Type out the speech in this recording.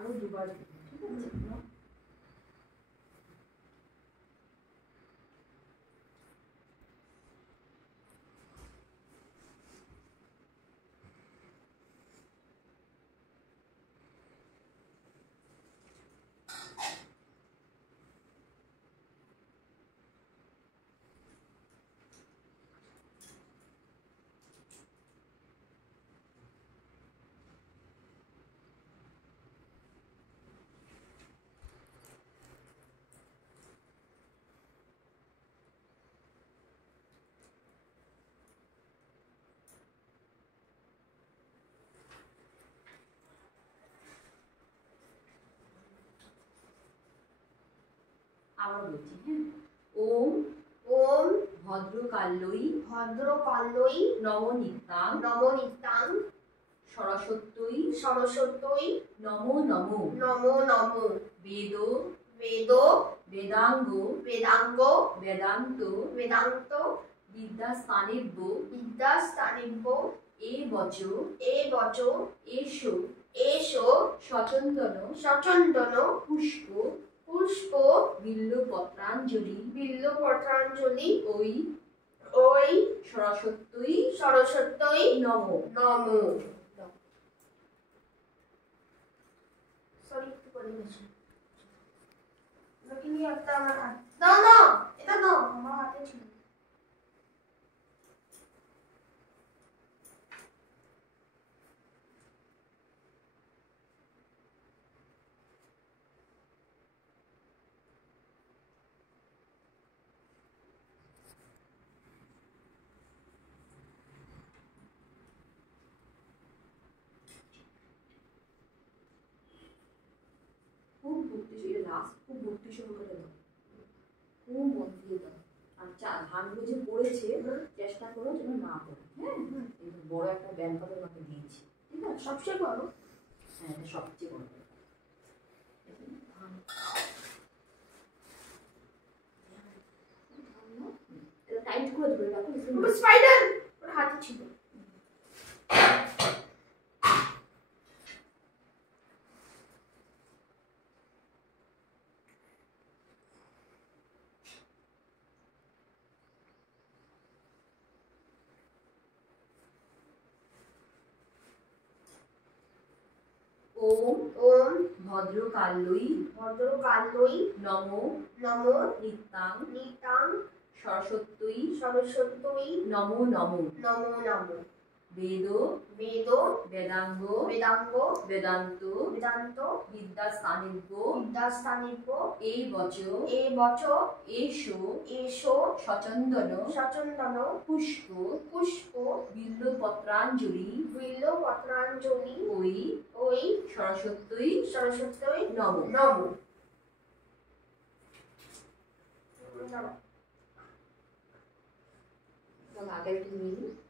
আরো দুবার দেবো, ঠিক আছে? আবার বলছি, হ্যাঁ। ওম ওম ভদ্রকাল্যই ভদ্রকাল্যই নমনিত্যাং নমনিত্যাং সরস্বত্যই সরস্বত্যই নমো নমো নমো নমো বেদ বেদ বেদাঙ্গ বেদাঙ্গ বেদান্ত বেদান্ত বিদ্যাস্থানেভ্য বিদ্যাস্থানেভ্য এ বচ এষো এষো সচন্দন সচন্দন পুষ্প পুষ্প বিল্লপত্রাঞ্জলি ওই সরস্বত্যই নমো। নমো। সরি একটু করে গেছি নাকি নিয়ে একটা আমার হাত না এটা না আমার হাতে ছিল। খুব ভক্তি, এটা লাস্ট খুব ভক্তি সহকারে দাও, খুব মন দিয়ে দাও। আর ধানগুলো যে পড়েছে চেষ্টা করো যেন না পড়ে, হ্যাঁ। এই বড় একটা ব্যান পাতা তোমাকে দিয়েছি, ঠিক আছে? সবচেয়ে বড়, হ্যাঁ এটা সবচেয়ে বড়। এটা টাইট করে ধরে রাখো। স্পাইডার ওর হাতে ছিল। ওম ওম ভদ্রকাল্যই নমো নিত্যাং নিত্যাং সরস্বত্যই নমো নমো। বেদ বেদাঙ্গ বেদান্ত বিদ্যাস্থানেভ্য এই বচ এষো সচন্দন পুষ্প বিল্লপত্রাঞ্জলি ওই সরস্বত্যই নমো। আগের 2 মিনিট